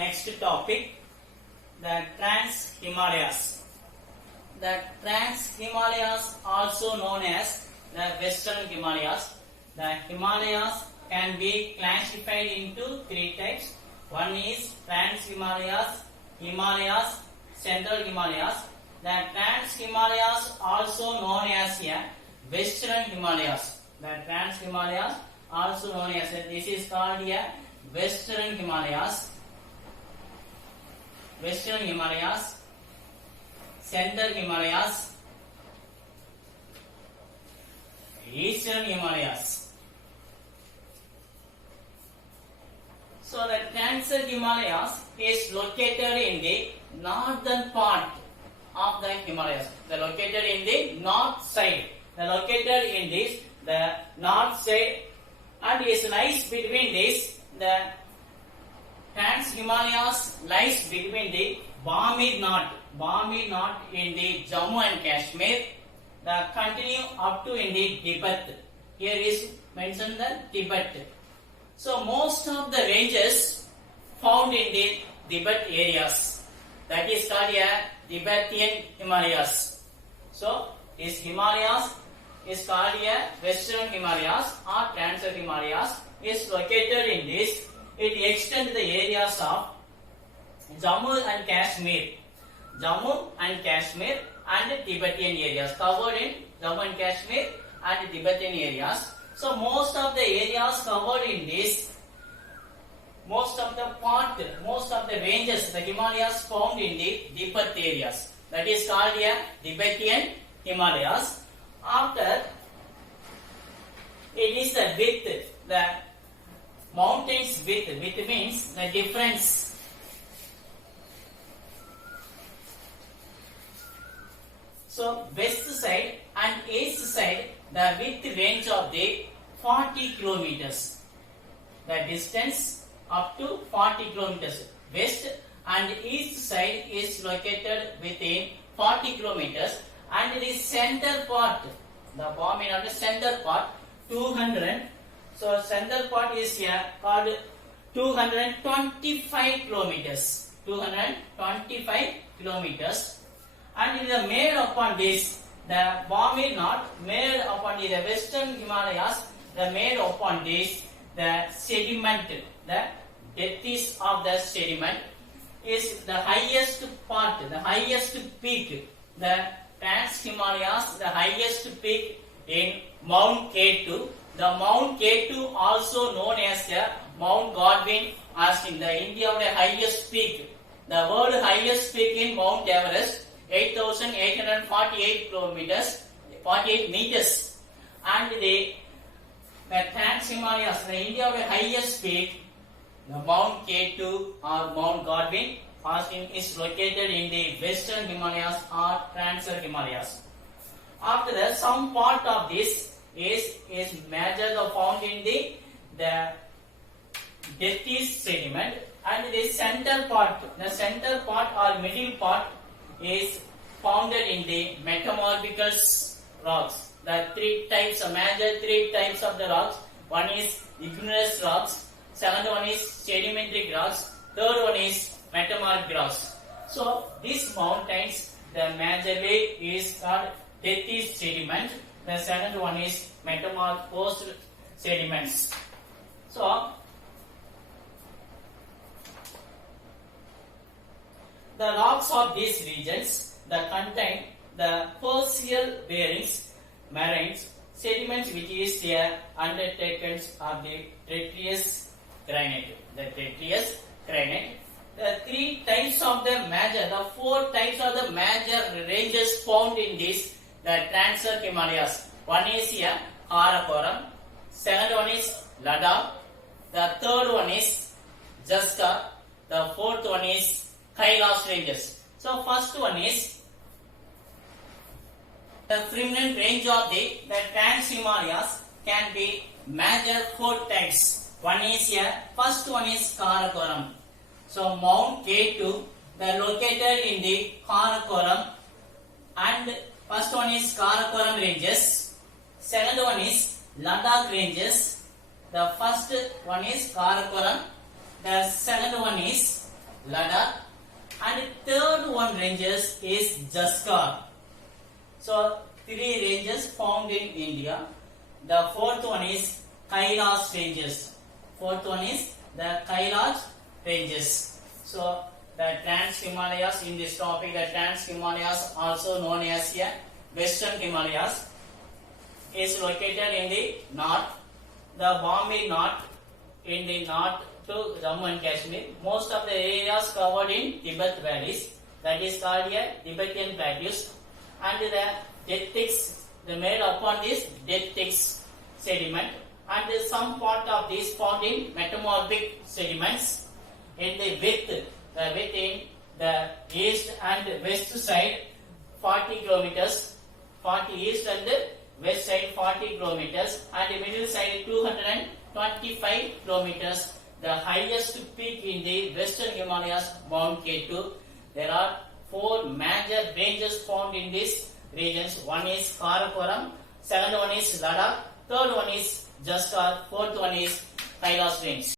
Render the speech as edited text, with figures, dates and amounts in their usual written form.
next topic, the Trans Himalayas. The Trans Himalayas, also known as the Western Himalayas. The Himalayas can be classified into three types. One is Trans Himalayas, Himalayas, Central Himalayas. The Trans Himalayas, also known as Western Himalayas. The Trans Himalayas, also known as this is called Western Himalayas. Western Himalayas, Central Himalayas, Eastern Himalayas. So the Trans Himalayas is located in the northern part of the Himalayas. They are located in the north side. They are located in the north side, and is lies between this. The Trans Himalayas lies between the Bamir Knot in the Jammu and Kashmir. The continue up to in the Tibet. Here is mentioned the Tibet. So most of the ranges found in the Tibet areas. That is called Tibetan Himalayas. So this Himalayas is called Western Himalayas or Trans Himalayas. Is located in this. It extends the areas of Jammu and Kashmir and Tibetan areas, covered in Jammu and Kashmir and Tibetan areas. So most of the areas covered in this, most of the ranges, the Himalayas found in the Tibet areas. That is called Tibetan Himalayas. After it is the width, the mountains width means the difference. So west side and east side, the width range of the 40 kilometers. The distance up to 40 kilometers. West and east side is located within 40 kilometers, and the center part, the bomb in the center part, 200. So center part is called 225 kilometers. 225 kilometers. And it is made upon this, the Bamir Knot made upon the Western Himalayas, the made upon this, the sediment, the depth of the sediment is the highest part, the highest peak. The Trans Himalayas, the highest peak in Mount K2. The Mount K2, also known as Mount Godwin, as in the India the highest peak. The world highest peak in Mount Everest, 8,848 kilometers, 48 meters. And the Trans Himalayas, the India the highest peak, the Mount K2 or Mount Godwin, is located in the Western Himalayas or Trans Himalayas. After that, some part of this is major found in the depth sediment, and the center part or middle part is founded in the metamorphical rocks. The major three types of the rocks. One is igneous rocks, second one is sedimentary rocks, third one is metamorphic rocks. So these mountains, the majorly is called depth sediment. The second one is metamorphosed sediments. So the rocks of these regions that contain the fossil bearings, marines, sediments which is undertaken of the Tertiary granite. The Tertiary granite. The three types of the major, the four types of the major ranges found in this, the Trans Himalayas. One is Karakoram, second one is Ladakh, the third one is Jaskar, the fourth one is Kailash ranges. So first one is the preeminent range of the Trans Himalayas can be major four types. One is first one is Karakoram. So Mount K2, they are located in the Karakoram, and first one is Karakoram ranges, second one is Ladakh ranges, the first one is Karakoram, the second one is Ladakh, and third one ranges is Jaskar. So three ranges found in India. The fourth one is Kailash ranges. Fourth one is the Kailash ranges. So the Trans-Himalayas in this topic, the Trans-Himalayas also known as a Western Himalayas, is located in the north. The Bombay North in the north to Jammu and Kashmir. Most of the areas covered in Tibet valleys, that is called a Tibetan plateaus, and the detritus, the made upon this detritus sediment, and some part of this found in metamorphic sediments in the width in the east and west side 40 kilometers, 40 east and west side 40 kilometers, and the middle side 225 kilometers. The highest peak in the Western Himalayas, Mount K2. There are four major ranges found in these regions. One is Karakoram, second one is Ladakh, third one is Jaskar, fourth one is Kailash range.